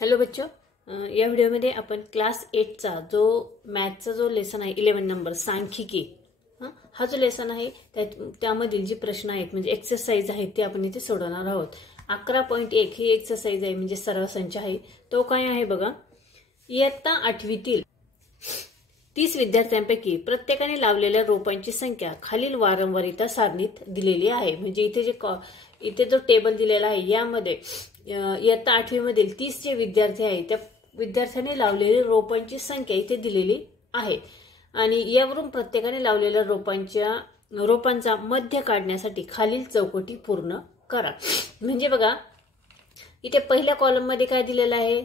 Hello बच्चों, या व्हिडिओमध्ये आपण क्लास 8 चा जो मॅथचा जो लेसन आहे 11 नंबर सांख्यिकी हा जो लेसन आहे त्यामधील जी प्रश्न आहेत म्हणजे एक्सरसाइज आहेत ते आपण इथे सोडवणार आहोत। 11.1 ही एक्सरसाइज आहे म्हणजे सराव संच आहे। तो काय आहे बघा, इयत्ता 8वीतील 30 विद्यार्थ्यांपैकी प्रत्येकाने लावलेल्या रोपांची संख्या खालील वारंवारिता सारणीत दिलेली आहे। म्हणजे इथे जो टेबल दिलेला आहे यामध्ये इयत्ता 8वी मधील 30 जे विद्यार्थी आहेत त्या विद्यार्थ्यांनी लावलेली रोपांची संख्या इथे दिलेली आहे आणि यावरून प्रत्येकाने लावलेल्या रोपांचा मध्य काढण्यासाठी खालील चौकटी पूर्ण करा। म्हणजे बघा इथे पहिल्या कॉलम मध्ये काय दिलेलं आहे,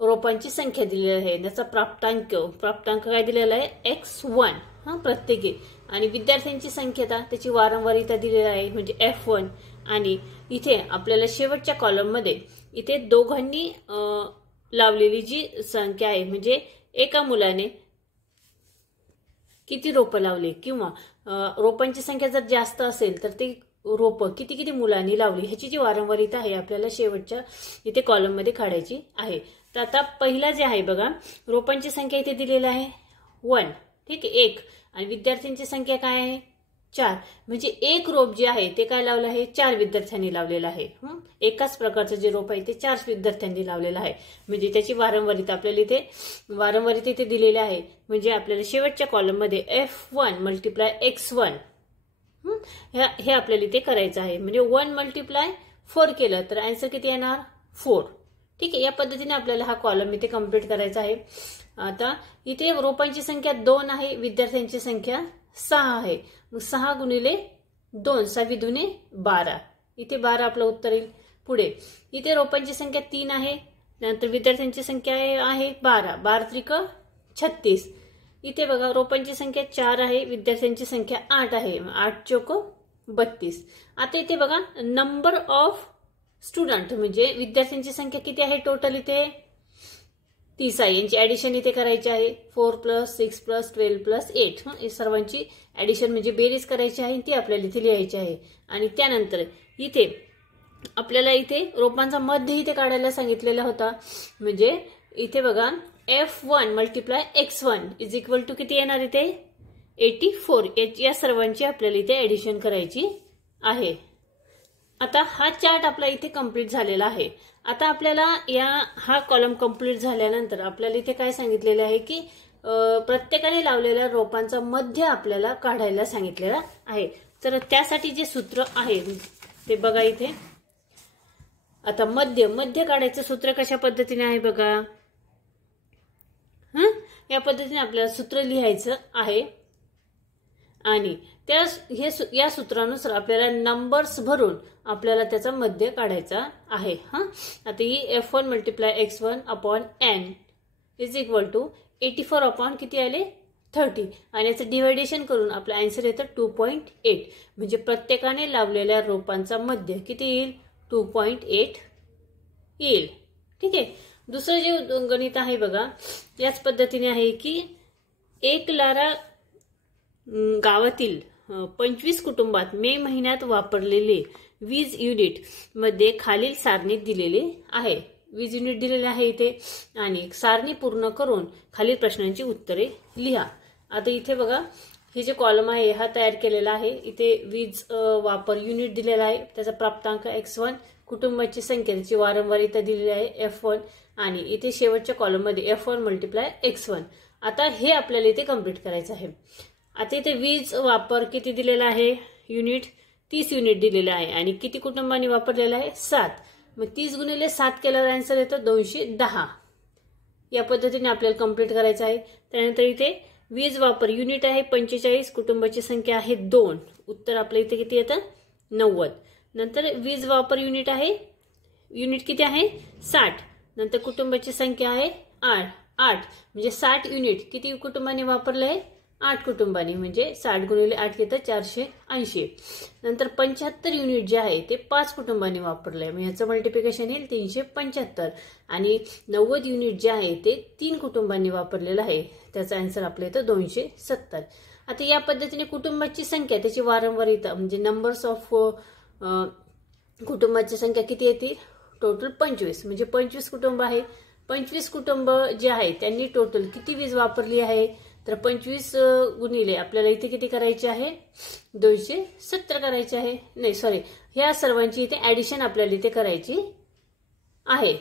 रोपांची संख्या दिलेली आहे, त्याचा प्राप्तांक काय दिलेला आहे x1 प्रत्येकी, आणि विद्यार्थ्यांची संख्या त्याची वारंवारिता दिलेली आहे म्हणजे f1। आणि इथे आपल्याला शेवटच्या कॉलम मध्ये इथे दोघांनी लावलेली जी संख्या आहे म्हणजे एका मुलाने किती रोप लावले किंवा रोपांची संख्या जर जास्त असेल तर ते रोप किती मुलांनी लावली ह्याची जी वारंवारिता आहे आपल्याला शेवटच्या इथे कॉलम मध्ये काढायची आहे। तर आता पहिला जे आहे बघा, रोपांची संख्या इथे दिलेली आहे 1, ठीक आहे 1, आणि विद्यार्थ्यांची संख्या काय आहे 4, म्हणजे एक रोप जे आहे ते काय लावलं आहे 4 विद्यार्थ्यांनी लावलेलं आहे। एकाच प्रकारचं जे रोप आहे ते 4 विद्यार्थ्यांनी लावलेलं आहे, म्हणजे त्याची वारंवारिता आपल्याला इथे दिलेली आहे। म्हणजे आपल्याला शेवटच्या कॉलम मध्ये f1 × x1 हे आपल्याला इथे करायचं आहे। म्हणजे 1 × 4 केलं तर आन्सर किती येणार 4, ठीक आहे। या पद्धतीने आपल्याला हा कॉलम इथे कंप्लीट करायचा आहे। आता इथे रोपांची संख्या 2 आहे, विद्यार्थ्यांची संख्या 6 आहे, मग 6 × 2 6 दुने 12, इथे 12 आपलं उत्तर येईल। पुढे इथे रोपांची संख्या 3 आहे, नंतर विद्यार्थ्यांची संख्या आहे 12, 12 त्रिक 36, इथे बघा रोपांची संख्या 4 आहे, विद्यार्थ्यांची संख्या 8 आहे, 8 चौक 32। आता इथे बघा नंबर ऑफ स्टुडंट म्हणजे विद्यार्थ्यांची संख्या किती आहे टोटल इथे 30 आहे, यांची ऍडिशन इथे करायची आहे 4 + 6 + 12 + 8 हे सर्वांची ऍडिशन म्हणजे बेरीज करायची आहे, ती आपल्याला इथे लिहायची आहे। आणि त्यानंतर इथे आपल्याला इथे रोपांचा मध्य इथे काढायला सांगितलेला होता, म्हणजे इथे बघा f1 × x1 = किती येणार इथे 84, या सर्वांची आपल्याला इथे ऍडिशन करायची आहे। आता हा चार्ट आपला इथे कंप्लीट झालेला आहे। आता आपल्याला हा कॉलम कंप्लीट झाल्यानंतर आपल्याला इथे काय सांगितलेले आहे की प्रत्येकाने लावलेल्या रोपांचा मध्य आपल्याला काढायला सांगितलेला आहे। तर त्यासाठी जे सूत्र आहे ते बघा इथे। आता मध्य काढायचं सूत्र कशा पद्धतीने आहे बघा, या पद्धतीने आपल्याला सूत्र लिहायचं आहे आणि या सूत्रानुसार आपल्याला नंबर्स भरून आपल्याला त्याचा मध्य काढायचा आहे। आता ही f1 × x1 n = 84 किती आले 30, आणि याचं डिव्हायडेशन करून आपला आन्सर येतं 2.8, म्हणजे प्रत्येकाने लावलेल्या रोपांचा मध्य किती येईल 2.8 येईल, ठीक आहे। दुसरं जे गणित आहे बघा याच पद्धतीने आहे की एक लारा गावातील 25 कुटुंबात मे महिन्यात वापरलेले वीज युनिट मध्ये खालील सारणीत दिलेले आहे। वीज युनिट दिलेले आहे इथे आणि सारणी पूर्ण करून खालील प्रश्नांची उत्तरे लिहा। आता इथे बघा हे जे कॉलम आहे हा तयार केलेला आहे, इथे वीज वापर युनिट दिलेला आहे, त्याचा प्राप्तांक x1, कुटुंबाची संख्या त्याची वारंवारिता दिलेली आहे f1, आणि इथे शेवटच्या कॉलम मध्ये f1 × x1। आता हे आपल्याला इथे कंप्लीट करायचं आहे। आता इथे वीज वापर किती दिलेला आहे युनिट 30 युनिट दिलेला आहे आणि किती कुटुंबांनी वापरलेला आहे 7, मग 30 × 7 केल्यावर आन्सर येतं 210। या पद्धतीने आपल्याला कंप्लीट करायचं आहे। त्यानंतर इथे वीज वापर युनिट आहे 45, कुटुंबाची संख्या आहे 2, उत्तर आपल्या इथे किती येतं 90। नंतर वीज वापर युनिट किती आहे 60, नंतर कुटुंबाची संख्या आहे 8, म्हणजे 60 युनिट किती कुटुंबांनी वापरले आहे 8 कुटुंबांनी, म्हणजे 60 × 8 येतं 480। नंतर 75 युनिट जे आहे ते 5 कुटुंबांनी वापरले, मग ह्याचं मल्टिप्लिकेशन येईल 375, आणि 90 युनिट जे आहे ते 3 कुटुंबांनी वापरलेलं आहे, त्याचा आन्सर आपल्या येतं 270। आता या पद्धतीने कुटुंबाची संख्या त्याची वारंवारिता म्हणजे नंबर्स ऑफ कुटुंबाची संख्या किती येते टोटल 25 म्हणजे 25 कुटुंब आहे. 25 कुटुंब जे आहे त्यांनी टोटल किती वीज वापरली आहे तर 25 गुणिले आपल्याला इथे किती करायचे आहे 270 करायचे आहे. नाही सॉरी, ह्या सर्वांची इथे ऍडिशन आपल्याला इथे करायची आहे.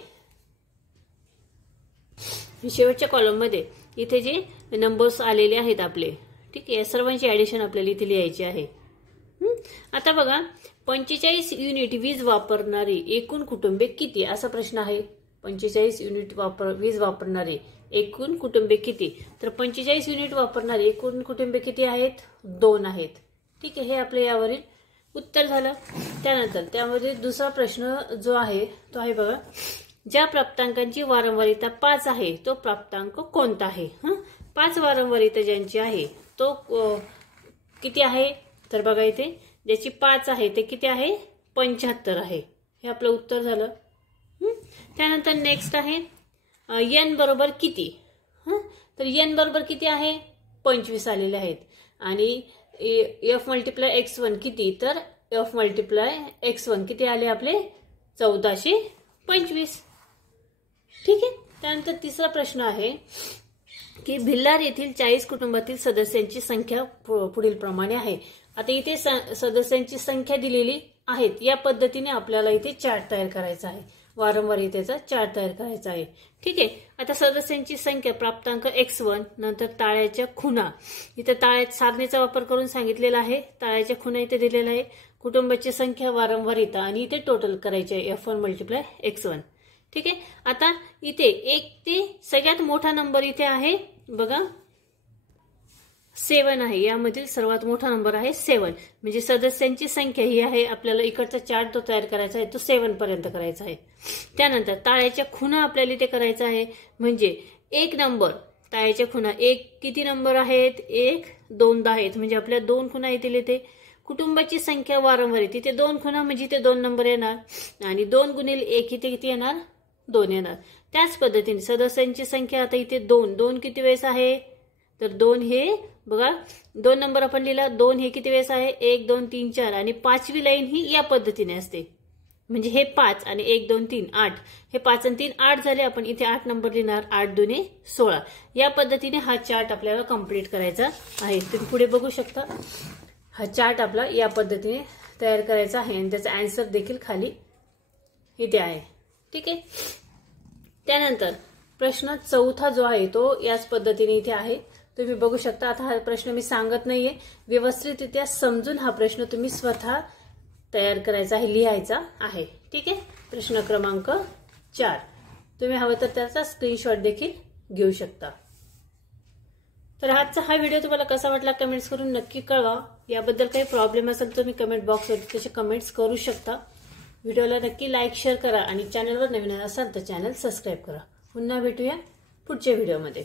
शेवटच्या कॉलम मध्ये इथे जे नंबर्स आलेले आहेत आपले, ठीक आहे, या सर्वांची ऍडिशन आपल्याला इथे लिहायची आहे. आता बघा 45 युनिट वीज वापरणारी एकूण कुटुंबे किती असा प्रश्न आहे. 45 युनिट वीज वापरणारे एकूण कुटुंबे किती तर 45 युनिट वापरणारे एकूण कुटुंबे किती आहेत 2 आहेत. ठीक आहे, हे आपले यावरील उत्तर झालं. त्यानंतर त्यामध्ये दुसरा प्रश्न जो आहे तो आहे बघा, ज्या प्राप्तांकांची वारंवारिता 5 आहे तो प्राप्तांक कोणता आहे. 5 वारंवारिता ज्यांची आहे तो किती आहे तर बघा इथे ज्याची 5 आहे ते किती आहे 75 आहे. हे आपलं उत्तर झालं. त्यानंतर नेक्स्ट आहे n बरोबर किती. तर n बरोबर किती आहे 25 आलेले आहेत आणि f मल्टिप्लाय x1 किती तर f मल्टिप्लाय x1 किती आले आपले 1425. ठीक आहे. त्यानंतर तिसरा प्रश्न आहे की भिल्लार येथील 40 कुटुंबातील सदस्यांची संख्या पुढील प्रमाणे आहे. आता इथे सदस्यांची संख्या दिलेली आहेत. या पद्धतीने आपल्याला इथे चार्ट तयार करायचा आहे, वारंवारितेचा चार्ट तयार करायचा आहे. ठीक आहे. आता सदस्यांची संख्या प्राप्तांक x1 नंतर ताळ्याच्या खुणा, इथे ताळ्यात सारणीचा वापर करून सांगितलेला आहे. ताळ्याच्या खुणा इथे दिलेला आहे. कुटुंबाची संख्या वारंवारिता आणि इथे टोटल करायचे आहे f1 मल्टिप्लाय x1. ठीक आहे. आता इथे एक ते सगळ्यात मोठा नंबर इथे आहे बघा 7 आहे. यामधील सर्वात मोठा नंबर आहे 7. म्हणजे सदस्यांची संख्या ही आहे. आपल्याला इकडचा चार्ट तो तयार करायचा आहे तो 7 पर्यंत करायचा आहे. त्यानंतर ताळ्याच्या खुणा आपल्याला इथे करायचा आहे. म्हणजे एक नंबर ताळ्याच्या खुणा एक किती नंबर आहेत 1 2 आहेत. म्हणजे आपल्या 2 खुणा येतील इथे. कुटुंबाची संख्या वारंवारिता तिथे 2 खुणा म्हणजे इथे 2 नंबर येणार आणि 2 गुणिले 1 इथे किती येणार 2 येणार. त्याच पद्धतीने सदस्यांची संख्या आता इथे 2 किती वेळेस आहे तर 2 हे बघा 2 नंबर आपण लिहिला. 2 हे किती वेळेस आहे 1 2 3 4 आणि 5वी लाईन ही या पद्धतीने असते. म्हणजे हे 5 आणि 1 2 3 8 हे 5 आणि 3 8 झाले. आपण इथे 8 नंबर लिहिणार 8 2 16. या पद्धतीने हा चार्ट आपल्याला कंप्लीट करायचा आहे. तुम्ही पुढे बघू शकता हा चार्ट आपला या पद्धतीने तयार करायचा आहे आणि त्याचा आन्सर देखील खाली इथे आहे. ठीक आहे. त्यानंतर प्रश्न चौथा जो आहे तो याच पद्धतीने इथे आहे. तुम्ही बघू शकता. आता हा प्रश्न मी सांगत नाहीये, व्यवस्थितरित्या समजून हा प्रश्न तुम्ही स्वतः तयार करायचा आहे, लिहायचा आहे. ठीक आहे. प्रश्न क्रमांक 4 तुम्ही हवं तर त्याचा स्क्रीनशॉट देखील घेऊ शकता. तर आजचा हा व्हिडिओ तुम्हाला कसा वाटला कमेंट्स करून नक्की कळवा. याबद्दल काही प्रॉब्लेम असेल तर तुम्ही कमेंट बॉक्सवरती तसे कमेंट्स करू शकता. व्हिडिओला नक्की लाईक शेअर करा आणि चॅनलवर नवीन असाल तर चॅनल सबस्क्राईब करा. पुन्हा भेटूया पुढच्या व्हिडिओमध्ये.